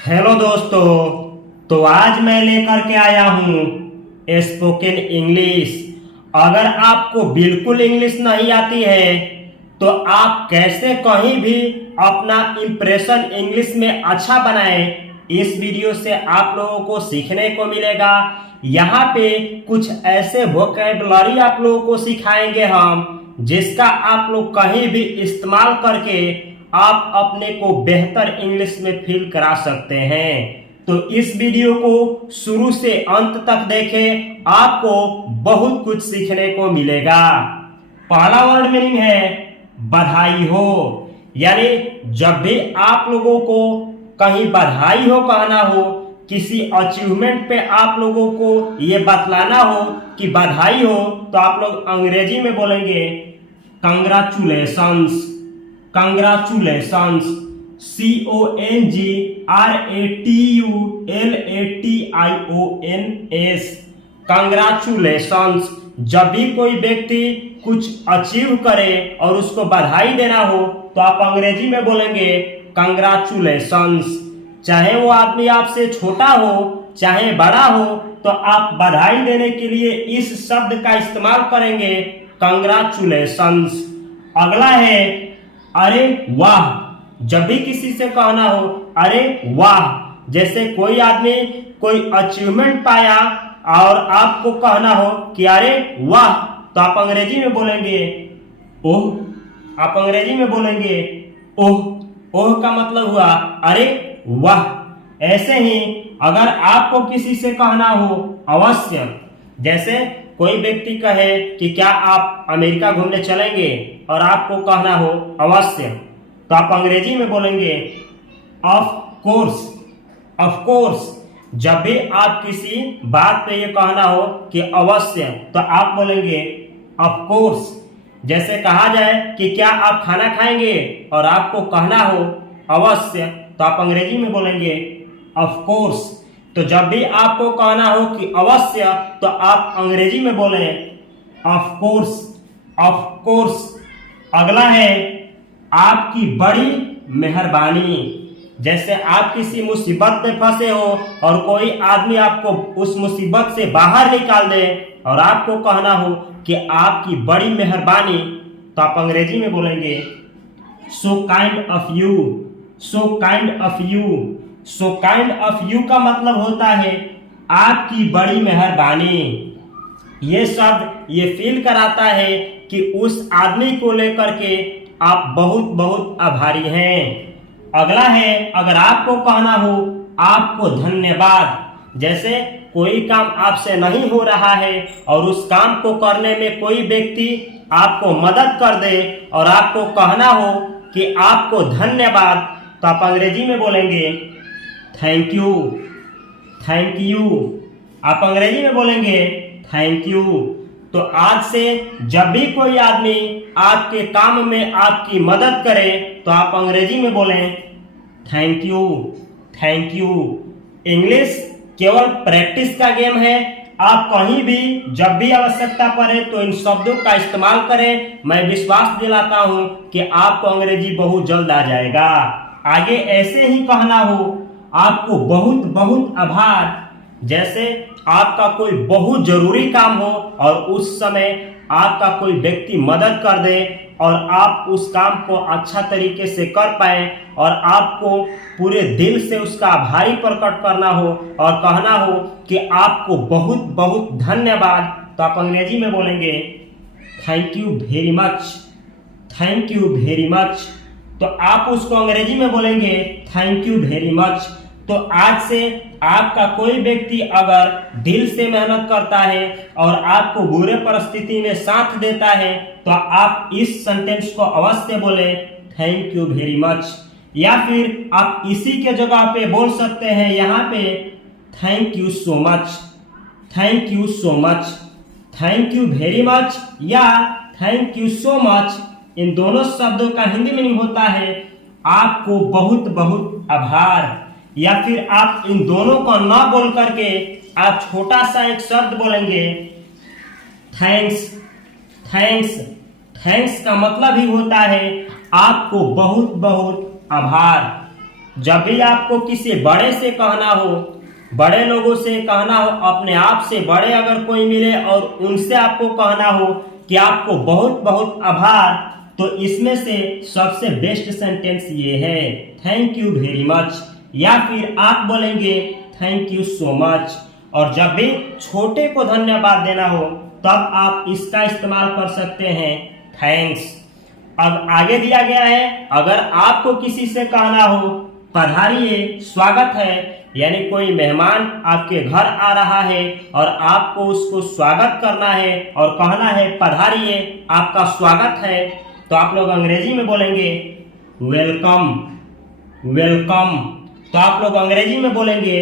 Hello दोस्तों। तो आज मैं लेकर के आया हूँ स्पोकन इंग्लिश। अगर आपको बिल्कुल इंग्लिश नहीं आती है तो आप कैसे कहीं भी अपना इंप्रेशन इंग्लिश में अच्छा बनाएं, इस वीडियो से आप लोगों को सीखने को मिलेगा। यहाँ पे कुछ ऐसे वोकैबुलरी आप लोगों को सिखाएंगे हम, जिसका आप लोग कहीं भी इस्तेमाल करके आप अपने को बेहतर इंग्लिश में फील करा सकते हैं। तो इस वीडियो को शुरू से अंत तक देखें, आपको बहुत कुछ सीखने को मिलेगा। पहला वर्ड मीनिंग है बधाई हो, यानी जब भी आप लोगों को कहीं बधाई हो कहना हो, किसी अचीवमेंट पे आप लोगों को ये बतलाना हो कि बधाई हो, तो आप लोग अंग्रेजी में बोलेंगे कंग्रेचुलेशंस। Congratulations, CONGRATULATIONS। कंग्रेचुलेशंस। जब भी कोई व्यक्ति कुछ अचीव करे और उसको बधाई देना हो तो आप अंग्रेजी में बोलेंगे कंग्रेचुलेशंस। चाहे वो आदमी आपसे छोटा हो चाहे बड़ा हो, तो आप बधाई देने के लिए इस शब्द का इस्तेमाल करेंगे कंग्रेचुलेशंस। अगला है अरे वाह। जब भी किसी से कहना हो अरे वाह, जैसे कोई आदमी कोई अचीवमेंट पाया और आपको कहना हो कि अरे वाह, तो आप अंग्रेजी में बोलेंगे ओह। आप अंग्रेजी में बोलेंगे ओह। ओह का मतलब हुआ अरे वाह। ऐसे ही अगर आपको किसी से कहना हो अवश्य, जैसे कोई व्यक्ति कहे कि क्या आप अमेरिका घूमने चलेंगे और आपको कहना हो अवश्य, तो आप अंग्रेजी में बोलेंगे ऑफ कोर्स। Of course. जब भी आप किसी बात पे ये कहना हो कि अवश्य, तो आप बोलेंगे ऑफ कोर्स। जैसे कहा जाए कि क्या आप खाना खाएंगे और आपको कहना हो अवश्य, तो आप अंग्रेजी में बोलेंगे ऑफ कोर्स। तो जब भी आपको कहना हो कि अवश्य, तो आप अंग्रेजी में बोलें ऑफ कोर्स। Of course. अगला है आपकी बड़ी मेहरबानी। जैसे आप किसी मुसीबत में फंसे हो और कोई आदमी आपको उस मुसीबत से बाहर निकाल दे और आपको कहना हो कि आपकी बड़ी मेहरबानी, तो आप अंग्रेजी में बोलेंगे so kind of you. So kind of you. So kind of you का मतलब होता है आपकी बड़ी मेहरबानी। ये शब्द ये फील कराता है कि उस आदमी को लेकर के आप बहुत बहुत आभारी हैं। अगला है अगर आपको कहना हो आपको धन्यवाद। जैसे कोई काम आपसे नहीं हो रहा है और उस काम को करने में कोई व्यक्ति आपको मदद कर दे और आपको कहना हो कि आपको धन्यवाद, तो आप अंग्रेजी में बोलेंगे थैंक यू। Thank you. आप अंग्रेजी में बोलेंगे थैंक यू। तो आज से जब भी कोई आदमी आपके काम में आपकी मदद करे, तो आप अंग्रेजी में बोलें thank you. Thank you. English केवल प्रैक्टिस का गेम है। आप कहीं भी जब भी आवश्यकता पड़े तो इन शब्दों का इस्तेमाल करें। मैं विश्वास दिलाता हूं कि आपको अंग्रेजी बहुत जल्द आ जाएगा। आगे ऐसे ही कहना हो आपको बहुत बहुत आभार। जैसे आपका कोई बहुत जरूरी काम हो और उस समय आपका कोई व्यक्ति मदद कर दे और आप उस काम को अच्छा तरीके से कर पाए और आपको पूरे दिल से उसका आभारी प्रकट करना हो और कहना हो कि आपको बहुत बहुत धन्यवाद, तो आप अंग्रेजी में बोलेंगे thank you very much. Thank you very much. तो आप उसको अंग्रेजी में बोलेंगे थैंक यू वेरी मच। तो आज से आपका कोई व्यक्ति अगर दिल से मेहनत करता है और आपको बुरे परिस्थिति में साथ देता है, तो आप इस सेंटेंस को अवश्य बोले थैंक यू वेरी मच। या फिर आप इसी के जगह पे बोल सकते हैं यहाँ पे thank you so much. Thank you so much. Thank you very much या थैंक यू सो मच, इन दोनों शब्दों का हिंदी मीनिंग होता है आपको बहुत बहुत आभार। या फिर आप इन दोनों को ना बोल करके आप छोटा सा एक शब्द बोलेंगे थैंक्स। थैंक्स। थैंक्स का मतलब ही होता है आपको बहुत बहुत आभार। जब भी आपको किसी बड़े से कहना हो, बड़े लोगों से कहना हो, अपने आप से बड़े अगर कोई मिले और उनसे आपको कहना हो कि आपको बहुत बहुत आभार, तो इसमें से सबसे बेस्ट सेंटेंस ये है, थैंक यू वेरी मच, या फिर आप बोलेंगे थैंक यू सो मच। और जब भी छोटे को धन्यवाद देना हो तब आप इसका इस्तेमाल कर सकते हैं, थैंक्स। अब आगे दिया गया है, अगर आपको किसी से कहना हो पधारिए, स्वागत है, यानी कोई मेहमान आपके घर आ रहा है और आपको उसको स्वागत करना है और कहना है पधारिए, आपका स्वागत है, तो आप लोग अंग्रेजी में बोलेंगे वेलकम, वेलकम। तो आप लोग अंग्रेजी में बोलेंगे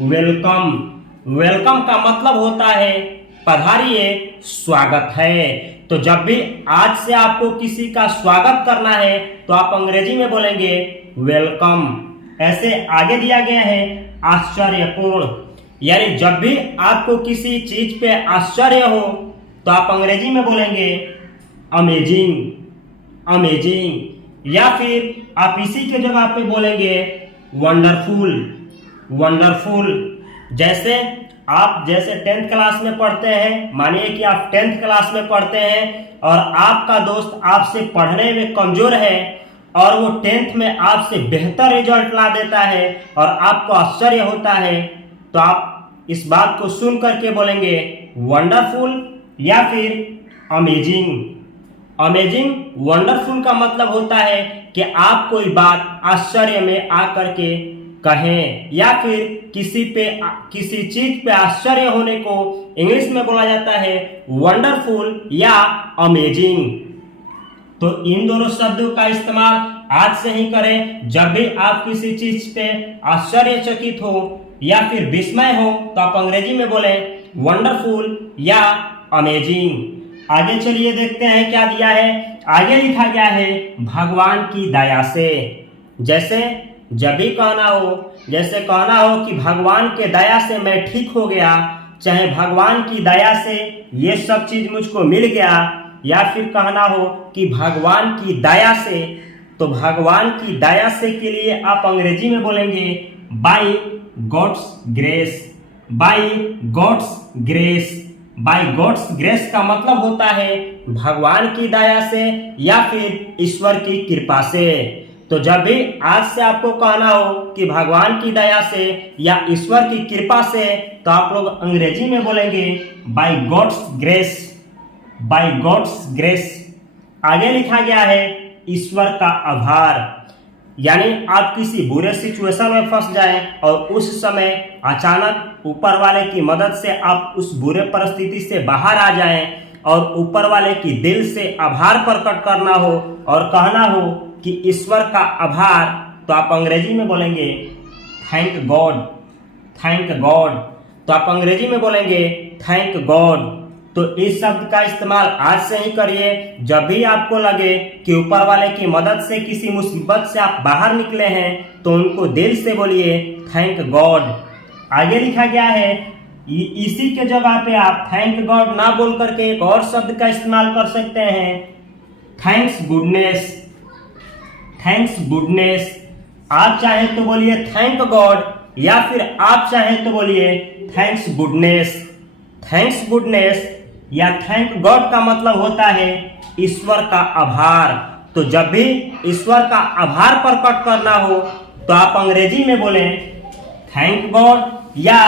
वेलकम। वेलकम का मतलब होता है पधारिए, स्वागत है। तो जब भी आज से आपको किसी का स्वागत करना है तो आप अंग्रेजी में बोलेंगे वेलकम। ऐसे आगे दिया गया है आश्चर्यपूर्ण, यानी जब भी आपको किसी चीज पे आश्चर्य हो तो आप अंग्रेजी में बोलेंगे अमेजिंग, अमेजिंग। या फिर आप इसी के जगह पे बोलेंगे वंडरफुल, वंडरफुल। जैसे आप 10th क्लास में पढ़ते हैं, मानिए कि आप 10th क्लास में पढ़ते हैं और आपका दोस्त आपसे पढ़ने में कमजोर है और वो 10th में आपसे बेहतर रिजल्ट ला देता है और आपको आश्चर्य होता है, तो आप इस बात को सुन करके बोलेंगे वंडरफुल या फिर अमेजिंग। अमेजिंग, वंडरफुल का मतलब होता है कि आप कोई बात आश्चर्य में आकर के कहें, या फिर किसी चीज पे आश्चर्य होने को इंग्लिश में बोला जाता है वंडरफुल या अमेजिंग। तो इन दोनों शब्दों का इस्तेमाल आज से ही करें। जब भी आप किसी चीज पे आश्चर्यचकित हो या फिर विस्मय हो तो आप अंग्रेजी में बोलें वंडरफुल या अमेजिंग। आगे चलिए देखते हैं क्या दिया है। आगे लिखा गया है भगवान की दया से। जैसे जब भी कहना हो, जैसे कहना हो कि भगवान के दया से मैं ठीक हो गया, चाहे भगवान की दया से ये सब चीज मुझको मिल गया, या फिर कहना हो कि भगवान की दया से, तो भगवान की दया से के लिए आप अंग्रेजी में बोलेंगे by God's grace, by God's grace. By God's grace का मतलब होता है भगवान की दया से या फिर ईश्वर की कृपा से। तो जब भी आज से आपको कहना हो कि भगवान की दया से या ईश्वर की कृपा से, तो आप लोग अंग्रेजी में बोलेंगे by God's grace, by God's grace. आगे लिखा गया है ईश्वर का आभार, यानी आप किसी बुरे सिचुएशन में फंस जाएं और उस समय अचानक ऊपर वाले की मदद से आप उस बुरे परिस्थिति से बाहर आ जाएं और ऊपर वाले की दिल से आभार प्रकट करना हो और कहना हो कि ईश्वर का आभार, तो आप अंग्रेजी में बोलेंगे थैंक गॉड, थैंक गॉड। तो आप अंग्रेजी में बोलेंगे थैंक गॉड। तो इस शब्द का इस्तेमाल आज से ही करिए। जब भी आपको लगे कि ऊपर वाले की मदद से किसी मुसीबत से आप बाहर निकले हैं तो उनको दिल से बोलिए थैंक गॉड। आगे लिखा गया है इसी के जगह पे आप थैंक गॉड ना बोल करके एक और शब्द का इस्तेमाल कर सकते हैं, थैंक्स गुडनेस, थैंक्स गुडनेस। आप चाहे तो बोलिए थैंक गॉड या फिर आप चाहे तो बोलिए थैंक्स गुडनेस। थैंक्स गुडनेस या थैंक गॉड का मतलब होता है ईश्वर का आभार। तो जब भी ईश्वर का आभार प्रकट करना हो तो आप अंग्रेजी में बोलें थैंक गॉड या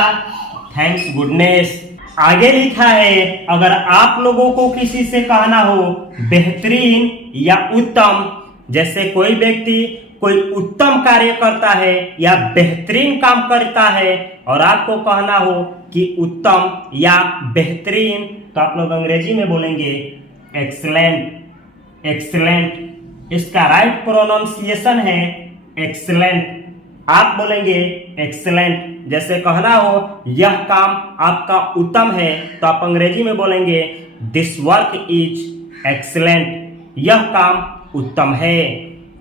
थैंक्स गुडनेस। आगे लिखा है अगर आप लोगों को किसी से कहना हो बेहतरीन या उत्तम, जैसे कोई व्यक्ति कोई उत्तम कार्य करता है या बेहतरीन काम करता है और आपको कहना हो कि उत्तम या बेहतरीन, तो आप लोग अंग्रेजी में बोलेंगे एक्सीलेंट, एक्सीलेंट। इसका राइट प्रोनाउंसिएशन है एक्सीलेंट। आप बोलेंगे एक्सीलेंट। जैसे कहना हो यह काम आपका उत्तम है, तो आप अंग्रेजी में बोलेंगे दिस वर्क इज एक्सीलेंट, यह काम उत्तम है।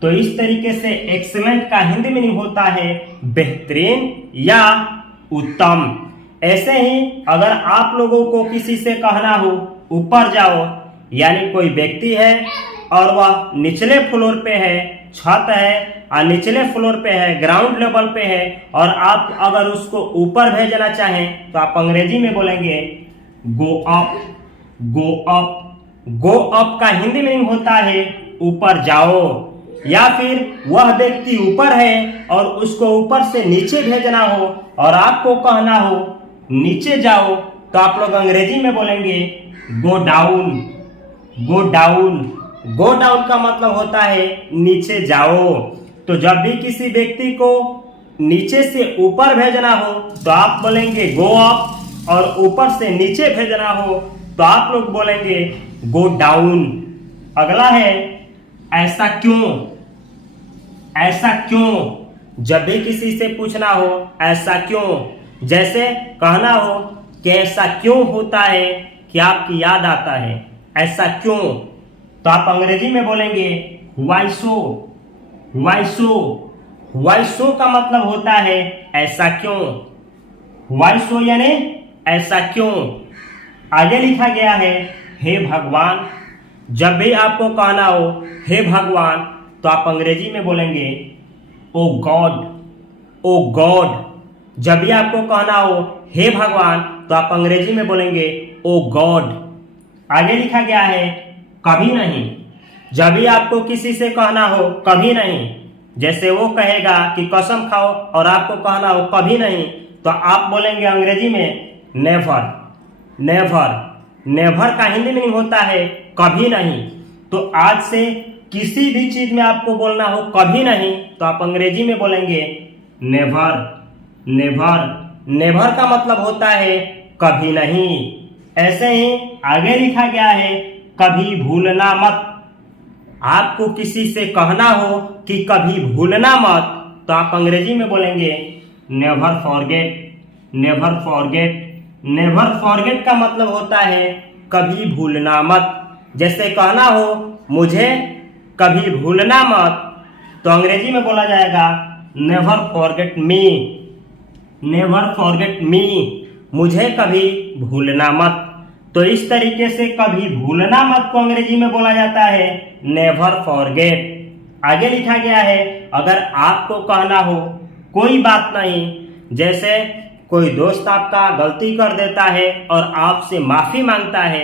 तो इस तरीके से एक्सीलेंट का हिंदी मीनिंग होता है बेहतरीन या उत्तम। ऐसे ही अगर आप लोगों को किसी से कहना हो ऊपर जाओ, यानी कोई व्यक्ति है और वह निचले फ्लोर पे है, छत है और निचले फ्लोर पे है, ग्राउंड लेवल पे है, और आप अगर उसको ऊपर भेजना चाहें तो आप अंग्रेजी में बोलेंगे go up. Go up. Go up का हिंदी मीनिंग होता है ऊपर जाओ, या फिर वह व्यक्ति ऊपर है और उसको ऊपर से नीचे भेजना हो और आपको कहना हो नीचे जाओ, तो आप लोग अंग्रेजी में बोलेंगे go down. Go down. Go down का मतलब होता है नीचे जाओ। तो जब भी किसी व्यक्ति को नीचे से ऊपर भेजना हो तो आप बोलेंगे गो अप, और ऊपर से नीचे भेजना हो तो आप लोग बोलेंगे गो डाउन। अगला है ऐसा क्यों। ऐसा क्यों। जब भी किसी से पूछना हो ऐसा क्यों, जैसे कहना हो कि ऐसा क्यों होता है कि आपकी याद आता है, ऐसा क्यों, तो आप अंग्रेजी में बोलेंगे why so. Why so. Why so का मतलब होता है ऐसा क्यों। व्हाई सो यानी ऐसा क्यों। आगे लिखा गया है हे भगवान। जब भी आपको कहना हो हे भगवान तो आप अंग्रेजी में बोलेंगे ओ गॉड। ओ गॉड। जब भी आपको कहना हो हे भगवान तो आप अंग्रेजी में बोलेंगे ओ गॉड। आगे लिखा गया है कभी नहीं। जब भी आपको किसी से कहना हो कभी नहीं, जैसे वो कहेगा कि कसम खाओ और आपको कहना हो कभी नहीं, तो आप बोलेंगे अंग्रेजी में नेवर। नेवर। नेवर का हिंदी मीनिंग होता है कभी नहीं। तो आज से किसी भी चीज में आपको बोलना हो कभी नहीं तो आप अंग्रेजी में बोलेंगे नेवर। नेवर। नेवर का मतलब होता है कभी नहीं। ऐसे ही आगे लिखा गया है कभी भूलना मत। आपको किसी से कहना हो कि कभी भूलना मत तो आप अंग्रेजी में बोलेंगे never forget. Never forget. Never forget का मतलब होता है कभी भूलना मत। जैसे कहना हो मुझे कभी भूलना मत तो अंग्रेजी में बोला जाएगा never forget me. Never forget me. मुझे कभी भूलना मत। तो इस तरीके से कभी भूलना मत को अंग्रेजी में बोला जाता है नेवर फॉरगेट। आगे लिखा गया है अगर आपको कहना हो कोई बात नहीं, जैसे कोई दोस्त आपका गलती कर देता है और आपसे माफी मांगता है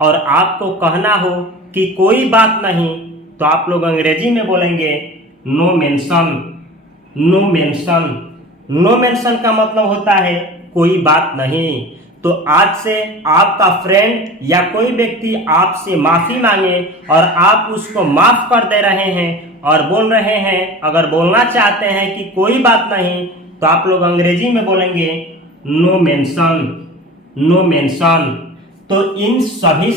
और आपको कहना हो कि कोई बात नहीं, तो आप लोग अंग्रेजी में बोलेंगे no mention. No mention. No mention का मतलब होता है कोई बात नहीं। तो आज से आपका फ्रेंड या कोई व्यक्ति आपसे माफी मांगे और आप उसको माफ कर दे रहे हैं और बोल रहे हैं, अगर बोलना चाहते हैं कि कोई बात नहीं, तो आप लोग अंग्रेजी में बोलेंगे नो मेंशन। No mention. तो इन सभी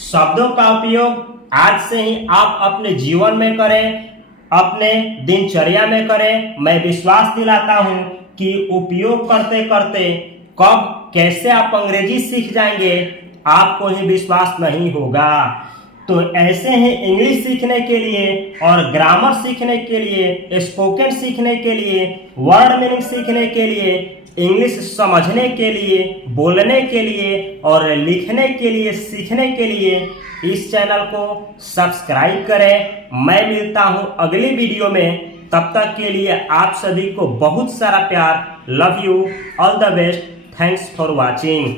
शब्दों का उपयोग आज से ही आप अपने जीवन में करें, अपने दिनचर्या में करें। मैं विश्वास दिलाता हूं कि उपयोग करते करते कब कैसे आप अंग्रेजी सीख जाएंगे आपको ही विश्वास नहीं होगा। तो ऐसे ही इंग्लिश सीखने के लिए और ग्रामर सीखने के लिए, स्पोकन सीखने के लिए, वर्ड मीनिंग सीखने के लिए, इंग्लिश समझने के लिए, बोलने के लिए और लिखने के लिए, सीखने के लिए इस चैनल को सब्सक्राइब करें। मैं मिलता हूं अगली वीडियो में, तब तक के लिए आप सभी को बहुत सारा प्यार। Love you. All the best. Thanks for watching.